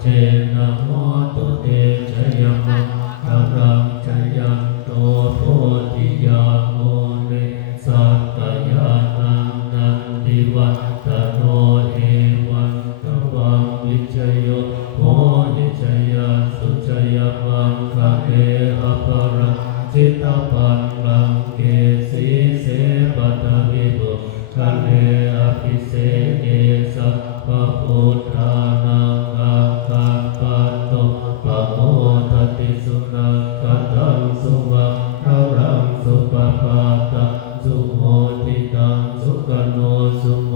เชนะโมตุเตชะยมังคารังชยันโตโพธิยาโมเนสัตตยานังนันติวัตโนเอวังกวังวิจโยโมหิจยาสุจยมังคะเออปรังจิตตปันลังเกสีเสปตวิบุคะเลอภิเสเกสัพพพุทธานังอาคัปปันโตปะโมทติสุนังคตังสุวังคารังสุปปาตะสุโมทิตังสุขโนสุโม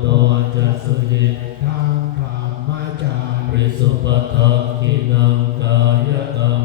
โตจัสสุจิทางธรรมจาริสุปทังกินังกายกรร